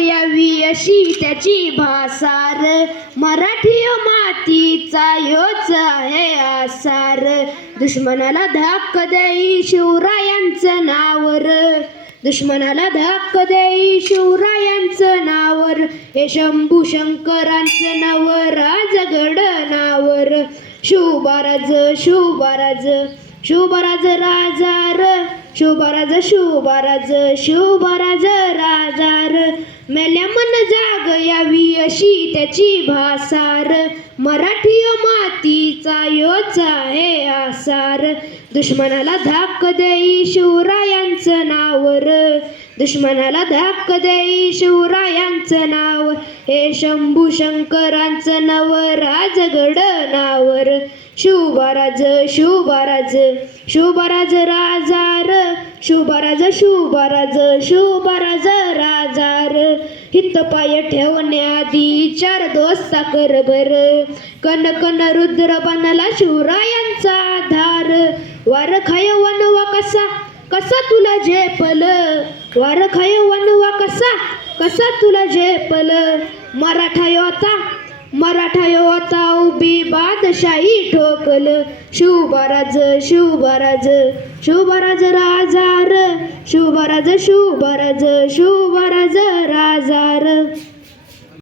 यावी अशी त्याची भासार. मराठी मातीचा योच आहे आसार. दुश्मनाला धाक देई शिवरायांचं नावर. दुश्मनाला धाक देई शिवरायांचं नावर. हे शंभू शंकरांचं नाव राजगड नावर शिवबाराज शिवबाराज शिवबाराज राजार. शिवबाराज शिवबाराज शिवबाराज राजार. मेल्या मन जाग यावी अशी त्याची भासार. मराठी मातीचा योच हे आसार. दुश्मनाला धाक देई शिवरायांचं नावर. दुश्मनाला धाक देई शिवरायांचं नाव. हे शंभू शंकरांचं नव राजगड नावर. शिवबाराज शिवबाराज शिवबाराज राजार. शिवबाराज शिवबाराज शिवबाराज राजार. हित पाय ठेवण्याआधी चार दोस्ता कर बर. कन कन रुद्र बनला शिवरायांचा आधार. वार खाय वनवा कसा कसा तुला झेपल? वार खाय वनवा कसा कसा तुला झेपल? मराठा योता मराठा योता उभी बादशाही ठोकल. शिवबाराज शिवबाराज शिवबाराज राजार शिवबाराज शिवबाराज शिवबाराज राजार